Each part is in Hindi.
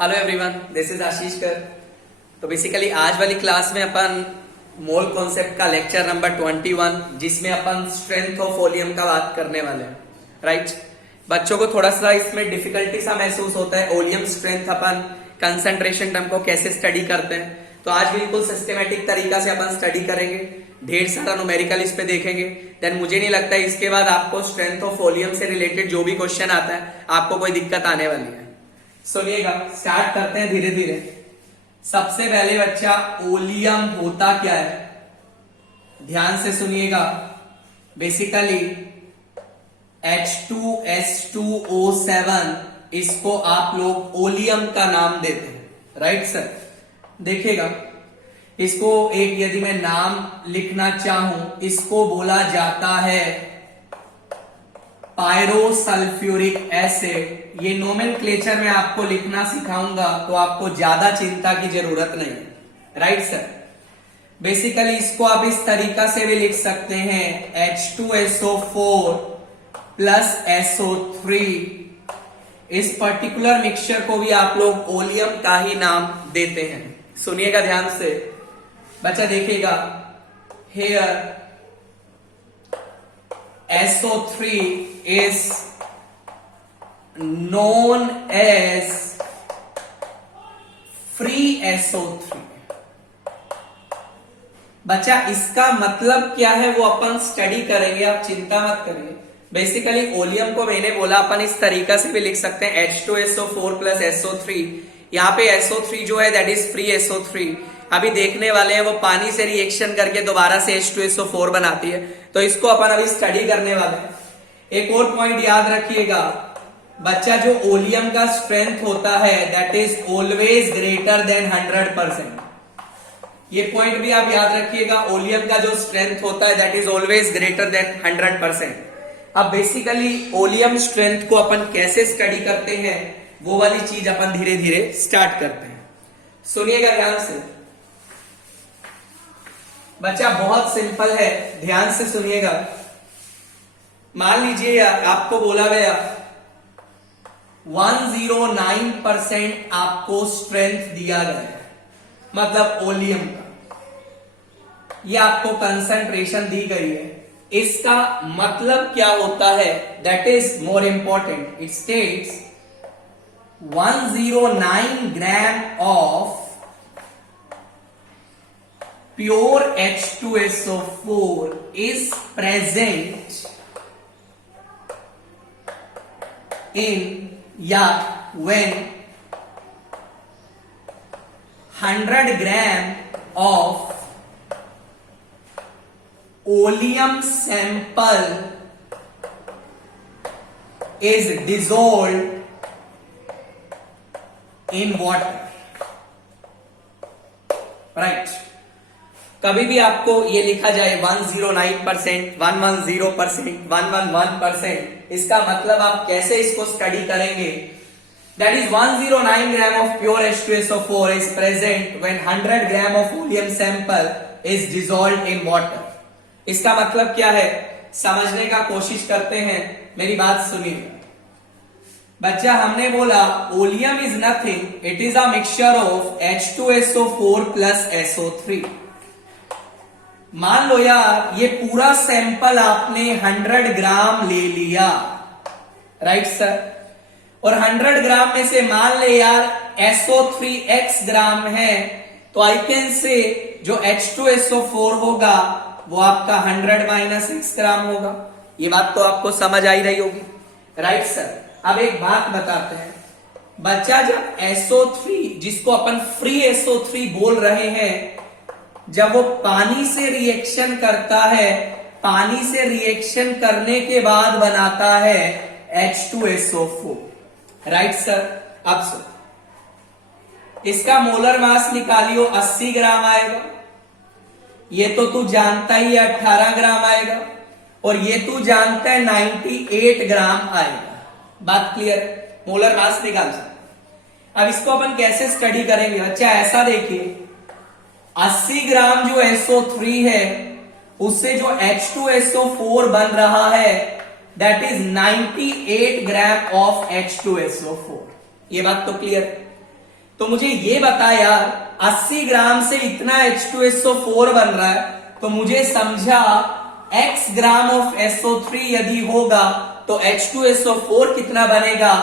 हेलो एवरीवन, दिस इज आशीष कर। तो बेसिकली आज वाली क्लास में अपन मोल कॉन्सेप्ट का लेक्चर नंबर 21 जिसमें अपन स्ट्रेंथ ऑफ वॉल्यूम का बात करने वाले हैं, राइट। बच्चों को थोड़ा सा इसमें डिफिकल्टी सा महसूस होता है वॉल्यूम स्ट्रेंथ अपन कंसंट्रेशन टर्म को कैसे स्टडी करते हैं। तो आज बिल्कुल सिस्टमेटिक तरीका से अपन स्टडी करेंगे, ढेर सारा न्यूमेरिकल इस पे देखेंगे। देन मुझे नहीं लगता है इसके बाद आपको स्ट्रेंथ ऑफ वॉल्यूम से रिलेटेड जो भी क्वेश्चन आता है आपको कोई दिक्कत आने वाली है। सुनिएगा, स्टार्ट करते हैं धीरे धीरे। सबसे पहले बच्चा वॉल्यूम होता क्या है, ध्यान से सुनिएगा। बेसिकली H2S2O7 इसको आप लोग वॉल्यूम का नाम देते हैं, राइट सर। देखिएगा, इसको एक यदि मैं नाम लिखना चाहूं, इसको बोला जाता है पायरोसल्फ्यूरिक एसिड। ये नोमेनक्लेचर में आपको लिखना सिखाऊंगा तो आपको ज्यादा चिंता की जरूरत नहीं, राइट सर। बेसिकली इसको आप इस तरीका से भी लिख सकते हैं H2SO4 प्लस SO3। इस पर्टिकुलर मिक्सचर को भी आप लोग वॉल्यूम का ही नाम देते हैं। सुनिएगा ध्यान से बच्चा, देखिएगा hair SO3 is known as free SO3। बच्चा इसका मतलब क्या है वो अपन स्टडी करेंगे, आप चिंता मत करिए। बेसिकली वॉल्यूम को मैंने बोला अपन इस तरीका से भी लिख सकते हैं H2SO4 प्लस SO3। यहाँ पे SO3 जो है दैट इज फ्री SO3। अभी देखने वाले हैं वो पानी से रिएक्शन करके दोबारा से H2SO4 बनाती है, तो इसको अपन अभी स्टडी करने वाले हैं। एक और पॉइंट याद रखिएगा बच्चा, जो वॉल्यूम का स्ट्रेंथ होता है that is always greater than 100%। ये पॉइंट भी आप याद रखिएगा, वॉल्यूम का जो स्ट्रेंथ होता है that is always greater than 100%। अब बेसिकली वॉल्यूम स्ट्रेंथ को अपन कैसे स्टडी करते हैं वो वाली चीज अपन धीरे धीरे स्टार्ट करते हैं। सुनिएगा ध्यान से बच्चा, बहुत सिंपल है, ध्यान से सुनिएगा। मान लीजिए आपको बोला गया 109% आपको स्ट्रेंथ दिया गया है, मतलब वॉल्यूम का, ये आपको कंसंट्रेशन दी गई है। इसका मतलब क्या होता है that is more important. It states 109 gram of pure H2SO4 is present in when 100 gram of oleum sample is dissolved in water, right। कभी भी आपको ये लिखा जाए 109%, 110%, 111%, इसका मतलब आप कैसे इसको स्टडी करेंगे। That is 109 gram of pure H2SO4 is present when 100 gram of volume sample is dissolved in water. इसका मतलब क्या है समझने का कोशिश करते हैं, मेरी बात सुनिए बच्चा। हमने बोला volume is nothing, it is a mixture of H2SO4 plus SO3। मान लो यार ये पूरा सैंपल आपने 100 ग्राम ले लिया, राइट सर, और 100 ग्राम में से मान ले यार SO3 x ग्राम है, तो आई कैन से जो H2SO4 होगा वो आपका 100 माइनस x ग्राम होगा। ये बात तो आपको समझ आई रही होगी, राइट सर। अब एक बात बताते हैं बच्चा, जब SO3 जिसको अपन फ्री SO3 बोल रहे हैं, जब वो पानी से रिएक्शन करता है, पानी से रिएक्शन करने के बाद बनाता है H2SO4, राइट सर। अब सर इसका मोलर मास निकालियो, 80 ग्राम आएगा। ये तो तू जानता ही 18 ग्राम आएगा, और ये तू जानता है 98 ग्राम आएगा। बात क्लियर है, मोलर मास निकाल सकते। अब इसको अपन कैसे स्टडी करेंगे बच्चा, ऐसा देखिए 80 ग्राम जो SO3 है उससे जो H2SO4 बन रहा है that is 98 gram of H2SO4। ये बात तो क्लियर है। तो मुझे ये बता यार 80 ग्राम से इतना H2SO4 बन रहा है, तो मुझे समझा x ग्राम ऑफ SO3 यदि होगा तो H2SO4 कितना बनेगा,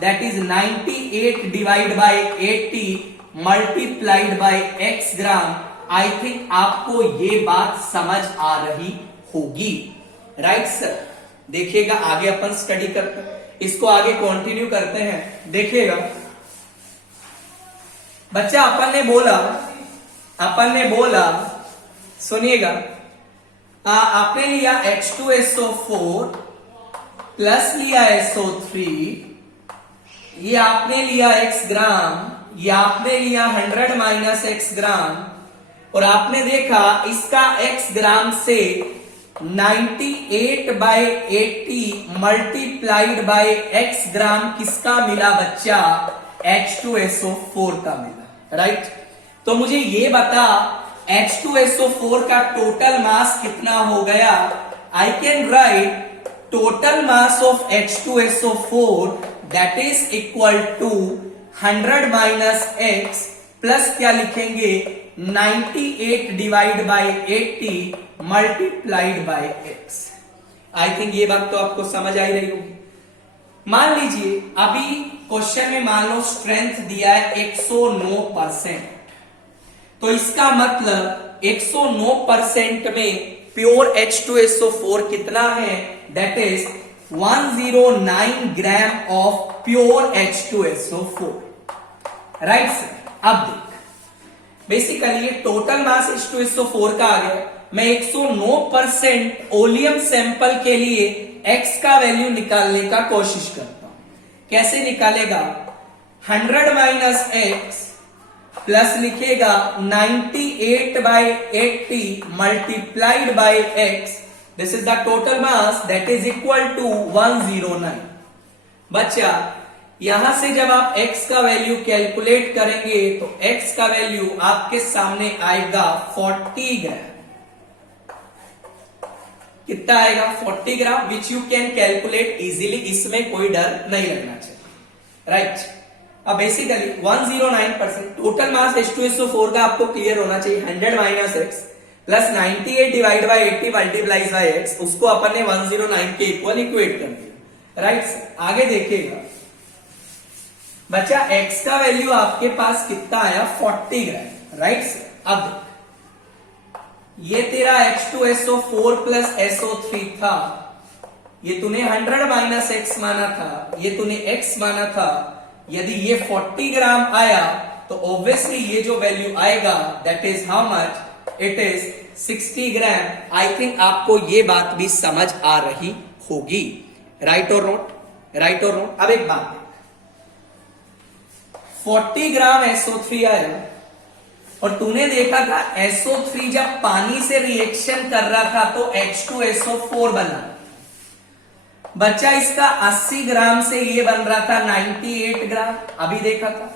that is 98 divide by 80 multiplied by x gram. I think आपको ये बात समझ आ रही होगी, राइट सर। देखिएगा आगे अपन स्टडी करते हैं, इसको आगे कंटिन्यू करते हैं। देखिएगा बच्चा, अपन ने बोला सुनिएगा, आपने लिया H2SO4 प्लस लिया SO3, ये आपने लिया x ग्राम, ये आपने लिया 100 माइनस x ग्राम, और आपने देखा इसका x ग्राम से 98 बाय 80 मल्टीप्लाइड बाय x ग्राम किसका मिला बच्चा, H2SO4 का मिला, राइट। तो मुझे ये बता H2SO4 का टोटल मास कितना हो गया। I can write total mass of H2SO4 that is equal to 100 minus x plus क्या लिखेंगे 98 divide by 80 multiplied by x। I think ये बात तो आपको समझ आ ही रही होगी। मान लीजिए अभी क्वेश्चन में मान लो स्ट्रेंथ दिया है 109%, तो इसका मतलब 109% में प्योर H2SO4 कितना है, that is 109 gram of pure H2SO4, right sir. अब देख बेसिकली ये टोटल मास H2SO4 का आ गया, मैं 109% ओलियम सैंपल के लिए x का वैल्यू निकालने का कोशिश करता हूं। कैसे निकालेगा, 100 माइनस x प्लस लिखेगा 98 by 80 multiplied by x, this is the total mass that is equal to 109। बच्चा यहां से जब आप x का वैल्यू कैलकुलेट करेंगे तो x का वैल्यू आपके सामने आएगा 40 ग्राम। कितना आएगा 40 gram, which you can calculate easily, इसमें कोई डर नहीं लगना चाहिए, राइट। अब बेसिकली 109% टोटल मास H2SO4 का आपको क्लियर होना चाहिए 100 minus x plus 98 divide by 80 multiplies by x, उसको अपन ने 109 के इक्वल इक्वेट कर दिया, राइट। आगे देखिएगा बच्चा x का वैल्यू आपके पास कितना आया 40 ग्राम, राइट। अब ये तेरा H2SO4 प्लस SO3 था, ये तूने 100 माइनस x माना था, ये तूने x माना था। यदि ये 40 ग्राम आया तो ऑब्वियसली ये जो वैल्यू आएगा that is how much, it is 60 gram. I think आपको ये बात भी समझ आ रही होगी, राइट और नोट, राइट और नोट। अब एक बात, 40 ग्राम SO3 आया और तूने देखा था SO3 जब पानी से रिएक्शन कर रहा था तो H2SO4 बना। बच्चा इसका 80 ग्राम से ये बन रहा था 98 ग्राम, अभी देखा था।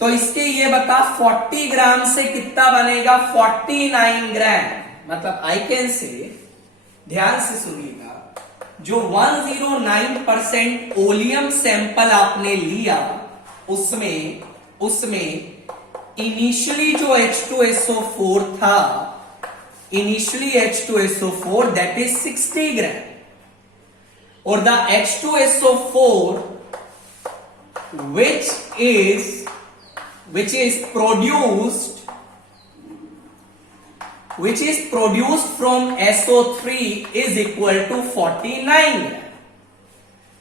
तो इसके ये बता 40 ग्राम से कितना बनेगा 49 ग्राम। मतलब आई कैन से, ध्यान से सुनिएगा, जो 109% ओलियम सैंपल आपने लिया उसमें इनिशियली जो H2SO4 था, इनिशियली H2SO4 दैट इज 60 ग्राम, और the H2SO4 which is produced from SO3 is equal to 49 ग्राम,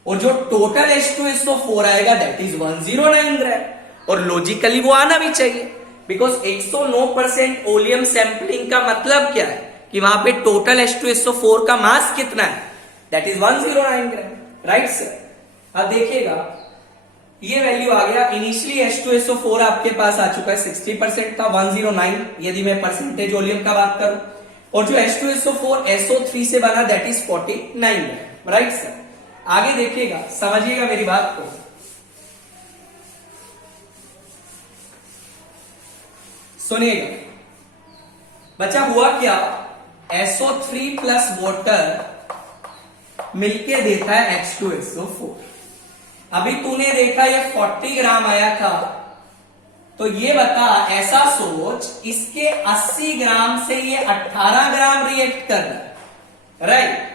और जो टोटल H2SO4 आएगा दैट इज 109 ग्राम। और लॉजिकली वो आना भी चाहिए, बिकॉज 109% ओलियम सैंपलिंग का मतलब क्या है कि वहां पे टोटल H2SO4 का मास कितना है, that is 109 gram, right sir. अब देखिएगा ये वैल्यू आ गया, इनिशियली H2SO4 आपके पास आ चुका है 60% था, 109 यदि मैं परसेंटेज ओलियम का बात करूं, और जो H2SO4 SO3 से बना that is 49 gram, right sir. आगे देखिएगा, समझिएगा मेरी बात को। सुनिएगा बच्चा, हुआ क्या, SO3 प्लस वाटर मिलके देता है H2SO4। अभी तूने देखा ये 40 ग्राम आया था, तो ये बता, ऐसा सोच, इसके 80 ग्राम से ये 18 ग्राम रिएक्ट कर रहा है, राइट?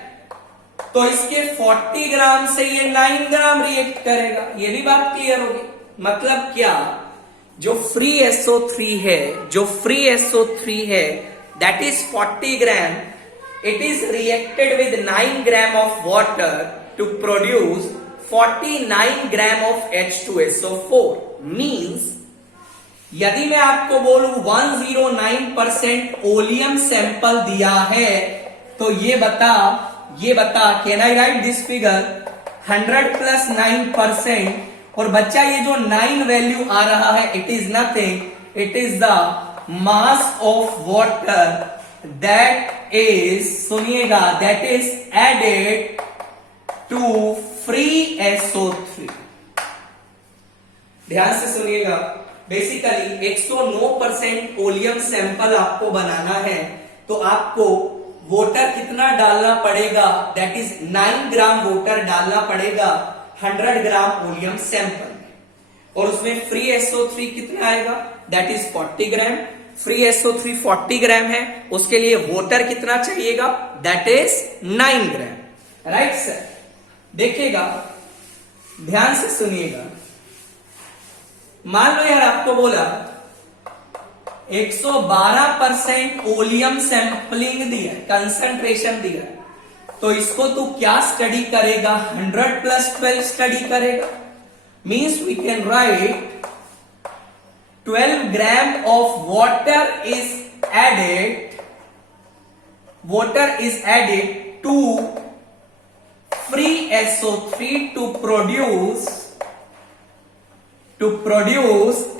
तो इसके 40 ग्राम से ये 9 ग्राम रिएक्ट करेगा। ये भी बात क्लियर होगी। मतलब क्या, जो फ्री SO3 है, जो फ्री SO3 है, that is 40 gram, it is reacted with 9 gram of water to produce 49 gram of H2SO4। Means यदि मैं आपको बोलूं 109% ओलियम सैंपल दिया है, तो ये बता can I right this figure 100 plus 9%, और बच्चा ये जो 9 वैल्यू आ रहा है, it is nothing, it is the mass of water that is, सुनिएगा, that is added to free SO3। ध्यान से सुनिएगा, बेसिकली 109% ओलियम सैंपल आपको बनाना है, तो आपको वोटर कितना डालना पड़ेगा, दैट इज 9 ग्राम वोटर डालना पड़ेगा 100 ग्राम ओलियम सैंपल में, और उसमें फ्री SO3 कितना आएगा, that is 40 gram. Free SO3 40 ग्राम है, उसके लिए वोटर कितना चाहिएगा, that is 9 gram, right sir? देखिएगा, ध्यान से सुनिएगा, मान लो यार आपको बोला 112% ओलियम सैंपलिंग दिया, कंसंट्रेशन दिया, तो इसको तू क्या स्टडी करेगा, 100 प्लस 12 स्टडी करेगा। Means we can write 12 gram of water is added to free SO3 to produce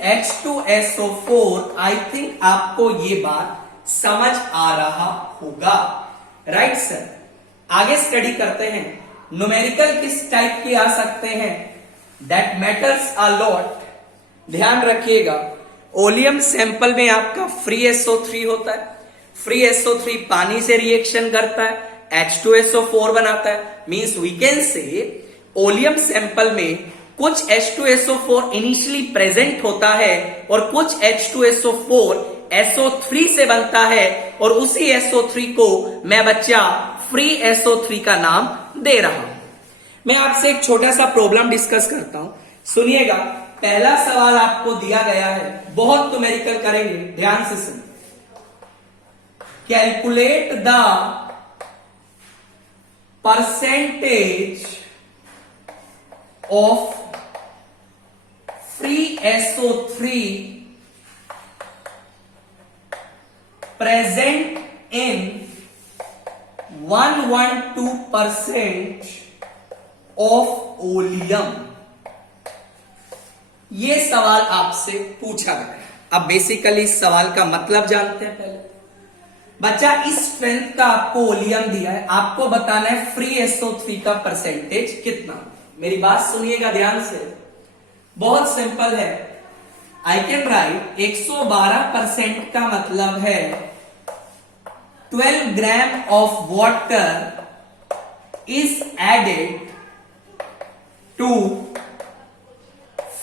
H2SO4। I think आपको ये बात समझ आ रहा होगा, राइट सर? आगे स्टडी करते हैं। न्यूमेरिकल किस टाइप के आ सकते हैं, दैट मैटर्स अ लॉट। ध्यान रखिएगा, ओलियम सैंपल में आपका फ्री SO3 होता है, फ्री SO3 पानी से रिएक्शन करता है, H2SO4 बनाता है। Means we can say oleum sample में कुछ H2SO4 इनिशियली प्रेजेंट होता है और कुछ H2SO4 SO3 से बनता है, और उसी SO3 को मैं बच्चा फ्री SO3 का नाम दे रहा हूं। मैं आपसे एक छोटा सा प्रॉब्लम डिस्कस करता हूं, सुनिएगा। पहला सवाल आपको दिया गया है, बहुत न्यूमेरिकल करेंगे, ध्यान से सुनिए। Calculate the percentage of free SO3 present in 112% of oleum। ये सवाल आपसे पूछा गया। अब बेसिकली इस सवाल का मतलब जानते हैं पहले। बच्चा, इस स्ट्रेंथ का आपको ओलियम दिया है, आपको बताना है फ्री SO3 का परसेंटेज कितना। मेरी बात सुनिएगा ध्यान से, बहुत सिंपल है। आई कैन राइट 112% का मतलब है 12 gram of water is added to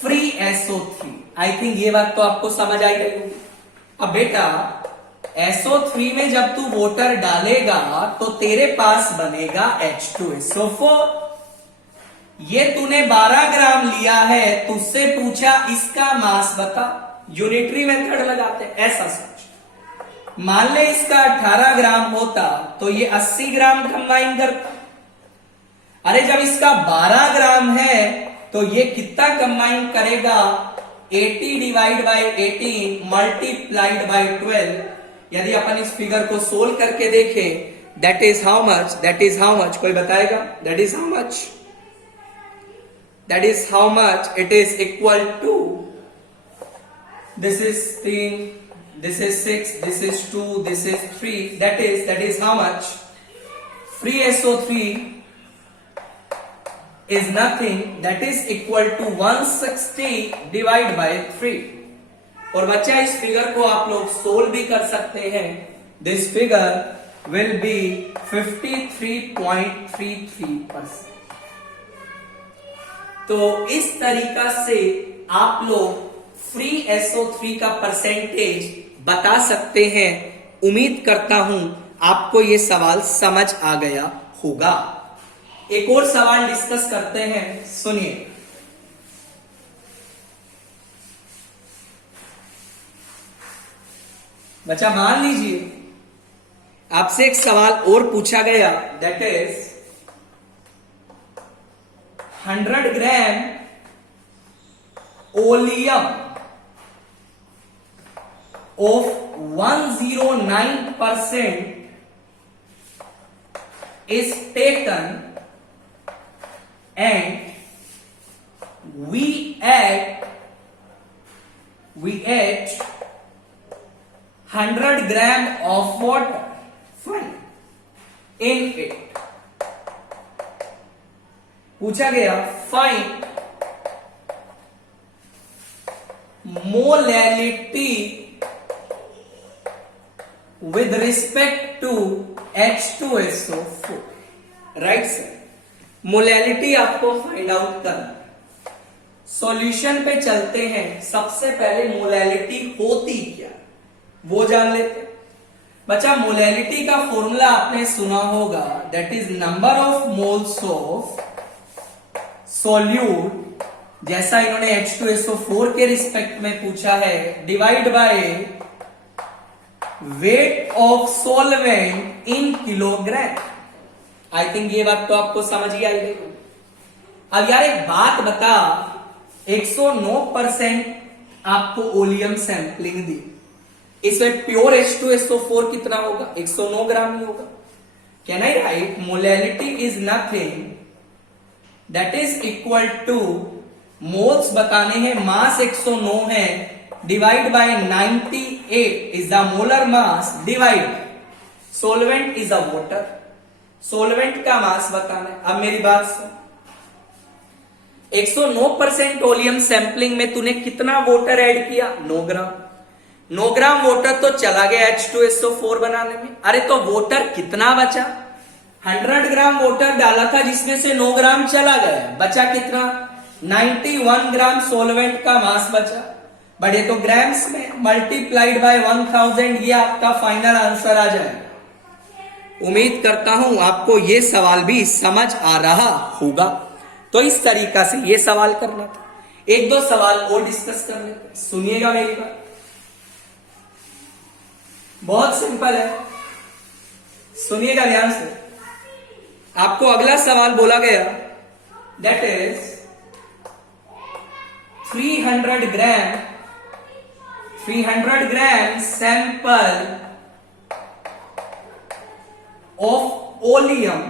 free SO3। I think ये बात तो आपको समझ आई गई होगी। अब बेटा, SO3 में जब तू वाटर डालेगा तो तेरे पास बनेगा H2SO4। ये तूने 12 ग्राम लिया है, तुझसे पूछा इसका मास बता, यूनिटरी मेथड लगाते हैं, ऐसा सोच। मान ले इसका 18 ग्राम होता तो ये 80 ग्राम कंबाइन करता। अरे जब इसका 12 ग्राम है तो ये कितना कंबाइन करेगा, 80 डिवाइड बाई 18 मल्टीप्लाइड बाई 12। यदि अपन इस फिगर को सोल्व करके देखें, दैट इज हाउ मच, कोई बताएगा, that is how much? That is how much it is equal to, this is 3, this is 6, this is 2, this is 3, that is how much? Free SO3 is nothing, that is equal to 160 divided by 3। और बच्चा, इस फिगर को आप लोग सोल्व भी कर सकते हैं। This figure will be 53.33%। तो इस तरीका से आप लोग फ्री SO3 का परसेंटेज बता सकते हैं। उम्मीद करता हूं आपको यह सवाल समझ आ गया होगा। एक और सवाल डिस्कस करते हैं, सुनिए। बच्चा मान लीजिए आपसे एक सवाल और पूछा गया, that is 100 gram oleum of 109% is taken and we add 100 gram of water, fine, in it. पूछा गया find molality with respect to H2SO4, right sir. Molality आपको फाइंड आउट करना। सॉल्यूशन पे चलते हैं। सबसे पहले मोलैलिटी होती क्या वो जान लेते हैं। बच्चा मोलैलिटी का फॉर्मूला आपने सुना होगा, that is number of moles of solute, जैसा इन्होंने H2SO4 के रिस्पेक्ट में पूछा है, divide by weight of solvent in kilogram. I think ये बात तो आपको समझ ही आई गई। अब यार एक बात बता, 109% आपको ओलियम सैंपलिंग दी, इसमें प्योर H2SO4 कितना होगा? 109 ग्राम ही होगा। Can I write molality is nothing that is equal to, moles बताने हैं, मास 109 है, divide by 98 is the molar mass, divide solvent is a water, solvent का मास बताना है। अब मेरी बात सुन, 109% ओलियम सैंपलिंग में तूने कितना वाटर ऐड किया? 9 ग्राम। 9 ग्राम वाटर तो चला गया H2SO4 बनाने में। अरे तो वाटर कितना बचा? 100 ग्राम वाटर डाला था जिसमें से 9 ग्राम चला गया, बचा कितना? 91 ग्राम सोलवेंट का मास बचा। बड़े तो ग्राम्स में, मल्टीप्लाइड बाय 1000, ये आपका फाइनल आंसर आ जाएगा। उम्मीद करता हूं आपको ये सवाल भी समझ आ रहा होगा। तो इस तरीका से ये सवाल करना था। एक दो सवाल और डिस्कस कर लेते हैं, सुनिएगा मेरी बात। बहुत सिंपल है, सुनिएगा ध्यान से। आपको अगला सवाल बोला गया, that is 300 gram sample of oleum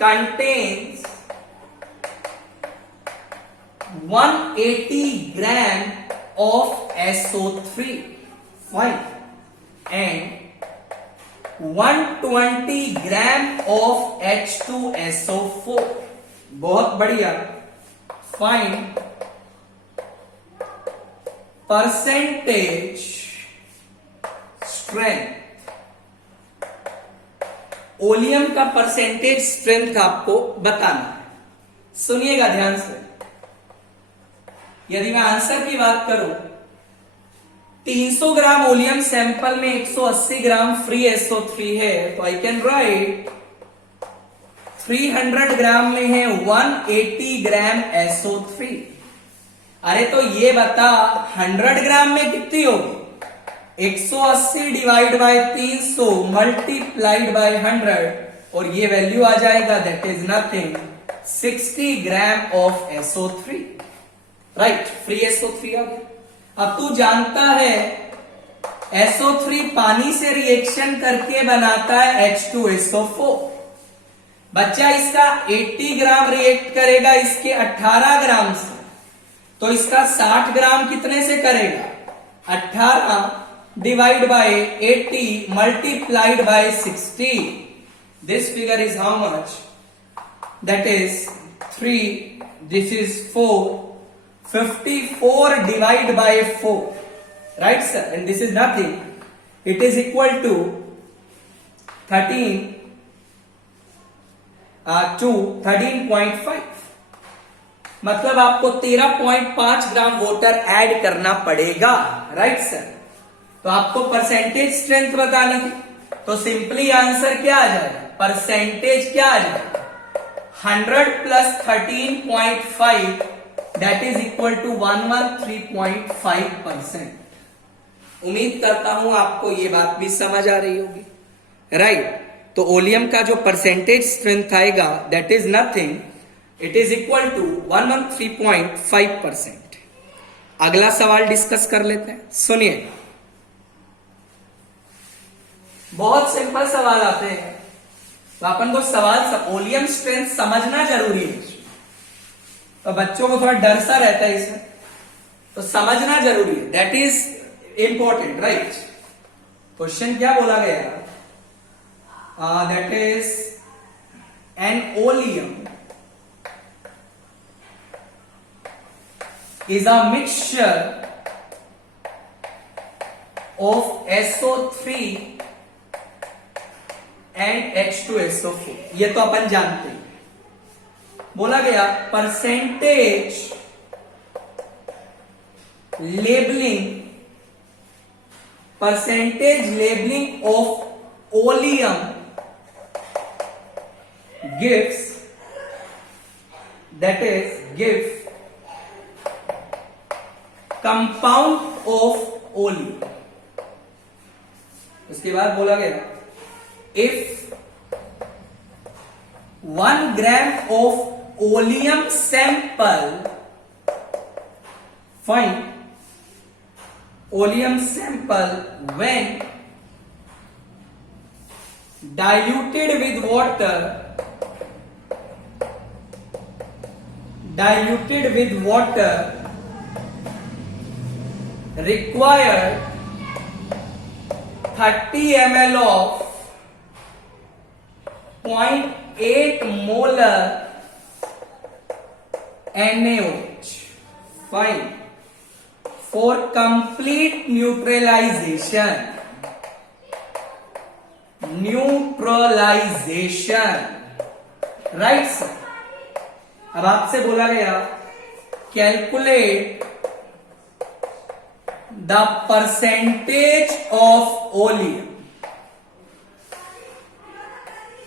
contains 180 gram of SO3, fine, and 120 gram of H2SO4, बहुत बढ़िया। फाइंड परसेंटेज स्ट्रेंथ, ओलियम का परसेंटेज स्ट्रेंथ आपको बताना है। सुनिएगा ध्यान से। यदि मैं आंसर की बात करूं, 300 ग्राम ओलियम सैंपल में 180 ग्राम फ्री SO3 है, तो आई कैन राइट 300 ग्राम में है 180 ग्राम SO3। अरे तो ये बता 100 ग्राम में कितनी होगी? 180 डिवाइड बाय 300 मल्टीप्लाइड बाय 100, और ये वैल्यू आ जाएगा, that is nothing 60 gram of SO3, right. Free SO3 आ गया। अब तू जानता है SO3 पानी से रिएक्शन करके बनाता है H2SO4। बच्चा इसका 80 ग्राम रिएक्ट करेगा इसके 18 ग्राम से, तो इसका 60 ग्राम कितने से करेगा? 18 divide by 80 multiplied bye 60, this figure is how much? That is 3, this is 4, 54 divided by 4, right sir, and this is nothing, it is equal to 13 to 13.5 मतलब आपको 13.5 ग्राम वाटर ऐड करना पड़ेगा, राइट सर। तो आपको परसेंटेज स्ट्रेंथ बतानी थी, तो सिंपली आंसर क्या आ जाएगा, परसेंटेज क्या आ जाएगा, 100 plus 13.5 that is equal to 113.5%। उम्मीद करता हूं आपको ये बात भी समझ आ रही होगी, राइट। तो ओलियम का जो परसेंटेज स्ट्रेंथ आएगा that is nothing, it is equal to 113.5%। अगला सवाल डिस्कस कर लेते हैं, सुनिए। बहुत सिंपल सवाल आते हैं, तो अपन को सवाल ओलियम स्ट्रेंथ समझना जरूरी है, तो बच्चों को थोड़ा डर सा रहता है इसमें, तो समझना जरूरी है, that is important, right. Question क्या बोला गया, that is an oleum is a mixture of SO3 and H2SO4। ये तो अपन जानते हैं। बोला गया percentage labelling of oleum gives, that is gives compound of oleum. उसके बाद बोला गया if 1 gram of oleum sample, find oleum sample when diluted with water required 30 ml of 0.8 molar NaOH, fine, for complete neutralization, right sir। अब आपसे बोला गया calculate the percentage of oleum.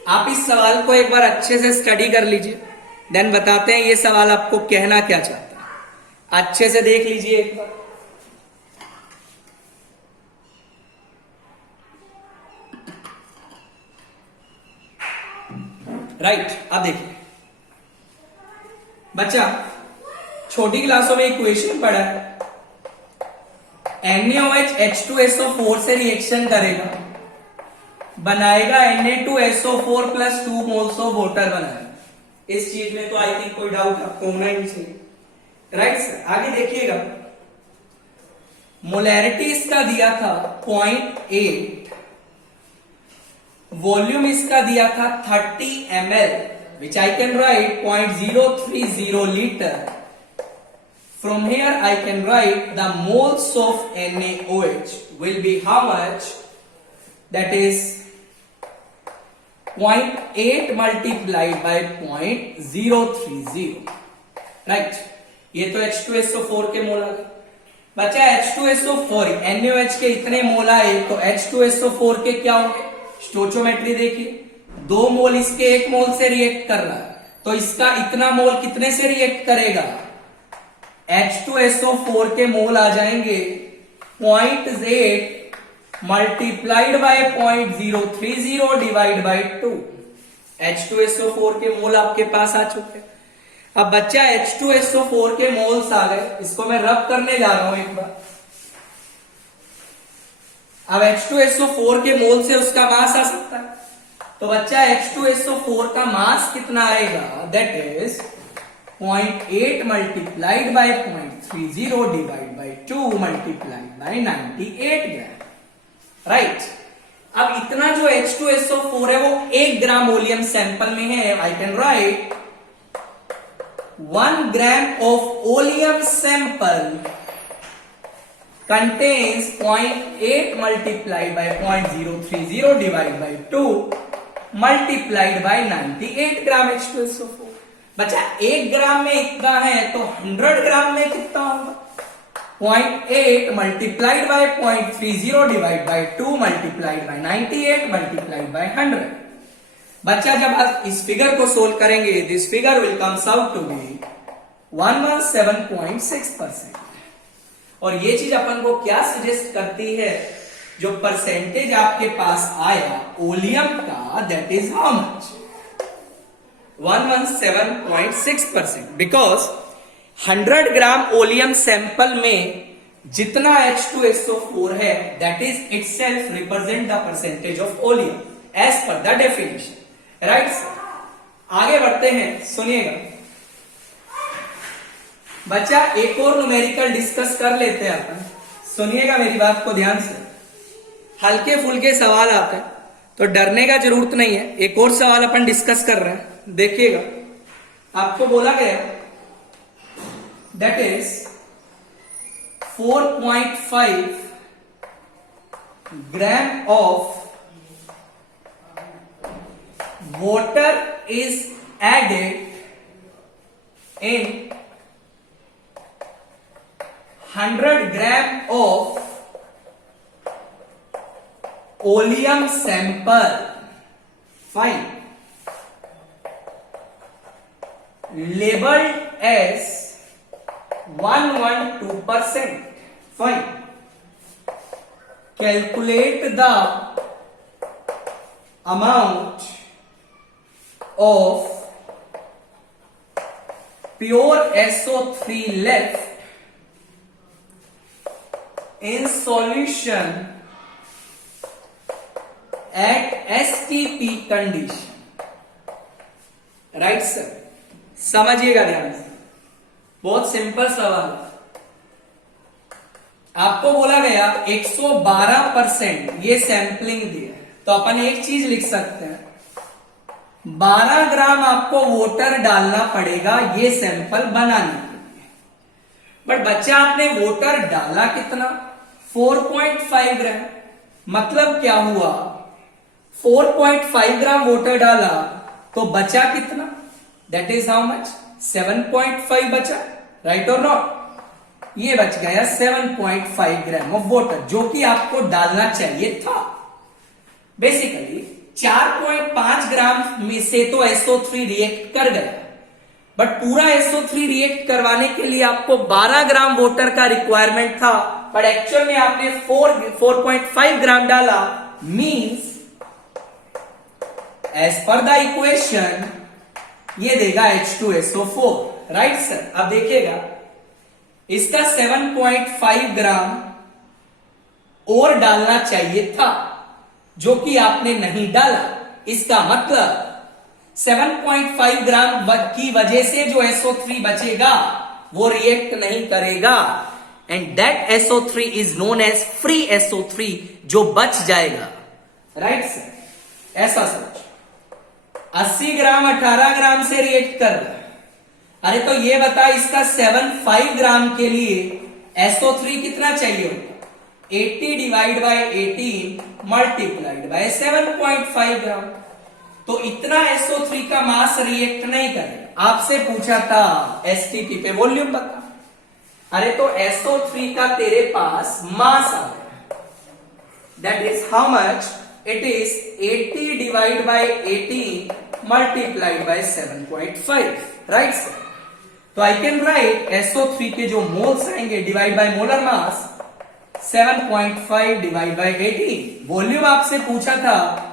आप इस सवाल को एक बार अच्छे से स्टडी कर लीजिए, देन बताते हैं ये सवाल आपको कहना क्या चाहता है। अच्छे से देख लीजिए एक बार, राइट। अब देखिए बच्चा, छोटी क्लासों में इक्वेशन पढ़ा है, NaOH H2SO4 से रिएक्शन करेगा, बनाएगा Na2SO4 plus 2 moles of water बनाएगा। इस चीज में तो आई थिंक कोई डाउट आपको होना ही नहीं चाहिए, राइट सर। आगे देखिएगा, मोलैरिटी इसका दिया था 0.8, वॉल्यूम इसका दिया था 30 ml, which I can right 0.030 litre. From here I can write the moles of NaOH will be how much, that is 0.8 multiplied by 0.030, right। ये तो H2SO4 के मोल आ गए। बचा H2SO4, NaOH के इतने मोल आए, तो H2SO4 के क्या होंगे, स्टोइचियोमेट्री देखिए, 2 मोल इसके 1 मोल से रिएक्ट कर रहा है, तो इसका इतना मोल कितने से रिएक्ट करेगा, H2SO4 के मोल आ जाएंगे 0.8 multiplied bye 0.030 divide by 2। H2SO4 के मोल आपके पास आ चुके हैं। अब बच्चा H2SO4 के मोल्स आ गए, इसको मैं रब करने जा रहा हूं एक बार। अब H2SO4 के मोल से उसका मास आ सकता है, तो बच्चा H2SO4 का मास कितना आएगा, that is 0.8 multiplied by 0.30 divided by 2 multiplied by 98 gram, right. अब इतना जो H2SO4 है वो 1 ग्राम ओलियम सैंपल में है, आई can right 1 gram of oleum sample contains 0.8 multiplied by 0.030 divided by 2 multiplied by 98 gram H2SO4। बच्चा 1 ग्राम में इतना है तो 100 ग्राम में कितना होगा? 0.8 multiplied by 0.30 divide by 2 multiplied by 98 multiplied by 100। बच्चा जब आप इस फिगर को सोल्व करेंगे, this figure will comes out to be 117.6%। और ये चीज अपन को क्या सजेस्ट करती है, जो परसेंटेज आपके पास आया ओलियम का, that is how much? 117.6%। Because 100 gram oleum sample में जितना H2SO4 है, that is itself represent the percentage of oleum as per the definition, right sir? आगे बढ़ते हैं, सुनिएगा बच्चा, एक और न्यूमेरिकल डिस्कस कर लेते हैं अपन। सुनिएगा मेरी बात को ध्यान से, हल्के फुल्के सवाल आते हैं तो डरने का जरूरत नहीं है। एक और सवाल अपन डिस्कस कर रहे हैं, देखिएगा। आपको बोला गया that is 4.5 gram of water is added in 100 gram of oleum sample. Fine. Labeled as 112%. Fine. Calculate the amount of pure SO3 left in solution at STP condition. Right sir? समझिएगा ध्यान से, बहुत सिंपल सवाल है। आपको बोला गया 112% ये सैंपलिंग दिया है, तो अपन एक चीज लिख सकते हैं, 12 ग्राम आपको वोटर डालना पड़ेगा ये सैंपल बनाने के लिए। बट बच्चा आपने वोटर डाला कितना? 4.5 ग्राम। मतलब क्या हुआ? 4.5 ग्राम वोटर डाला तो बचा कितना? That is how much? 7.5 बचा, राइट और नॉट? ये बच गया 7.5 ग्राम ऑफ वोटर, जो कि आपको डालना चाहिए था। बेसिकली 4.5 ग्राम में से तो SO3 रिएक्ट कर गया, बट पूरा SO3 रिएक्ट करवाने के लिए आपको 12 ग्राम वोटर का रिक्वायरमेंट था, बट एक्चुअल में आपने 4.5 ग्राम डाला। Means as per the equation ये देगा H2SO4, राइट सर? अब देखिएगा, इसका 7.5 ग्राम और डालना चाहिए था, जो कि आपने नहीं डाला। इसका मतलब 7.5 ग्राम की वजह से जो SO3 बचेगा वो रिएक्ट नहीं करेगा, and that SO3 is known as free SO3, जो बच जाएगा, राइट सर? ऐसा सोच, 80 ग्राम 18 ग्राम से रिएक्ट कर रहा है। अरे तो ये बता, इसका 7.5 ग्राम के लिए SO3 कितना चाहिए होगा? 80 डिवाइड बाय 18 मल्टीप्लाइड बाय 7.5 ग्राम। तो इतना SO3 का मास रिएक्ट नहीं करेगा। आपसे पूछा था STP पे वॉल्यूम बता। अरे तो SO3 का तेरे पास मास आ गया, that is how much? It is 80 divide by 18 multiplied by 7.5, right sir? तो आई कैन राइट SO3 के जो मोल्स आएंगे divide by molar mass 7.5 divide by 18। Volume आपसे पूछा था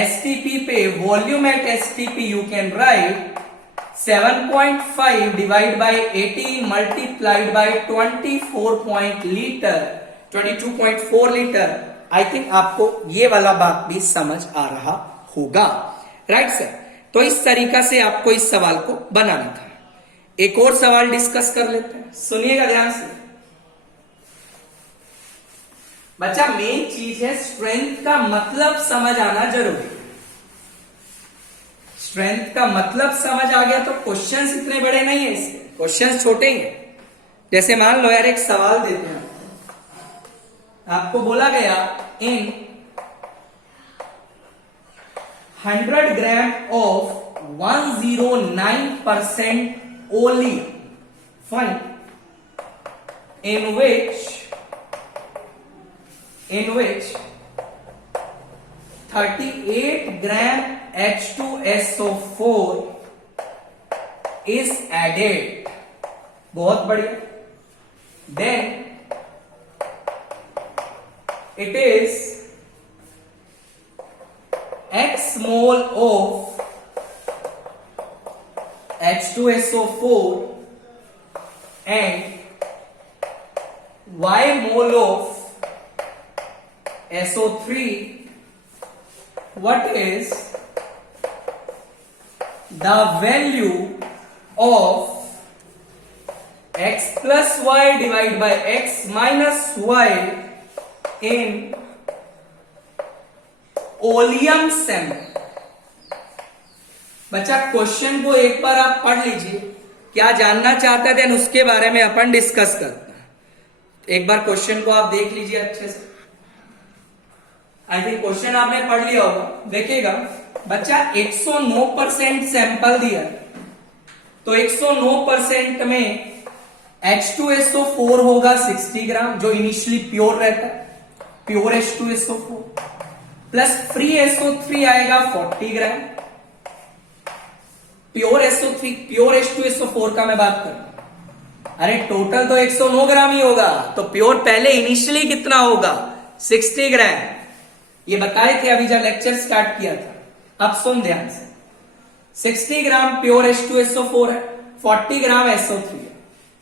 STP पे, volume at STP you can write 7.5 divide by 18 multiplied by 22.4 litre. I think आपको ये वाला बात भी समझ आ रहा होगा, राइट सर? तो इस तरीका से आपको इस सवाल को बनाना था। एक और सवाल डिस्कस कर लेते हैं, सुनिएगा ध्यान से। बच्चा मेन चीज है स्ट्रेंथ का मतलब समझ आना जरूरी है। स्ट्रेंथ का मतलब समझ आ गया तो क्वेश्चंस इतने बड़े नहीं है, इसके क्वेश्चंस छोटे ही हैं। जैसे मान लो यार, एक सवाल देते हैं, आपको बोला गया इन 100 gram of 109% only. Fine. In which 38 gram H2SO4 is added. बहुत बढ़िया. Then it is X mole of H2SO4 and Y mole of SO3. What is the value of X plus Y divided by X minus Y in oleum sample? बच्चा क्वेश्चन को एक बार आप पढ़ लीजिए, क्या जानना चाहते थे उसके बारे में अपन डिस्कस करते हैं. एक बार क्वेश्चन को आप देख लीजिए अच्छे से. आई थिंक क्वेश्चन आपने पढ़ लिया होगा. देखिएगा बच्चा 109% सैंपल दिया, तो 109% में H2SO4 होगा 60 ग्राम, जो इनिशियली प्योर रहता है, pure H2SO4 plus free SO3 आएगा 40 ग्राम. प्योर SO3, प्योर H2SO4 का मैं बात कर रहा हूं. अरे टोटल तो 109 ग्राम ही होगा, तो प्योर पहले इनिशियली कितना होगा? 60 ग्राम. ये बताए थे अभी जब लेक्चर स्टार्ट किया था. अब सुन ध्यान से. 60 ग्राम प्योर H2SO4 है, 40 ग्राम SO3 है.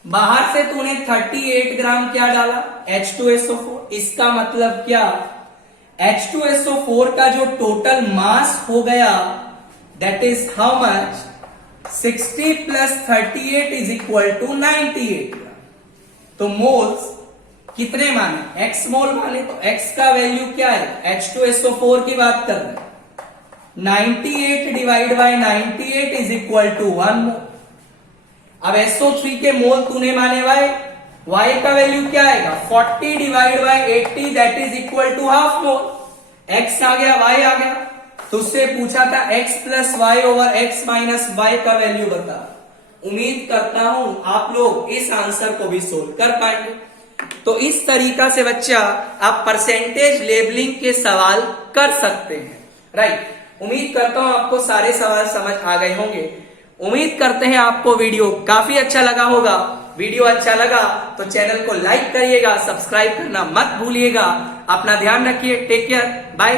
बाहर से तूने 38 ग्राम क्या डाला? H2SO4. इसका मतलब क्या? H2SO4 का जो टोटल मास हो गया, that is how much? 60 plus 38 is equal to 98 gram. तो मोल्स कितने माने? X मोल माने, तो X का वैल्यू क्या है? H2SO4 की बात कर रहे हैं. 98 divide by 98 is equal to 1 mole. अब SO3 के मोल तूने माने Y. Y का वैल्यू क्या आएगा? 40 divide by 80 that is equal to half mole. X आ गया, Y आ गया. तो उससे पूछा था X plus Y over X minus Y का वैल्यू बता. उम्मीद करता हूं आप लोग इस आंसर को भी सोल्व कर पाएंगे. तो इस तरीका से बच्चा आप परसेंटेज लेबलिंग के सवाल कर सकते हैं. राइट. उम्मीद करता हूं आपको सारे सवाल समझ आ गए होंगे. उम्मीद करते हैं आपको वीडियो काफी अच्छा लगा होगा. वीडियो अच्छा लगा तो चैनल को लाइक करिएगा, सब्सक्राइब करना मत भूलिएगा. अपना ध्यान रखिए. Take care. बाय.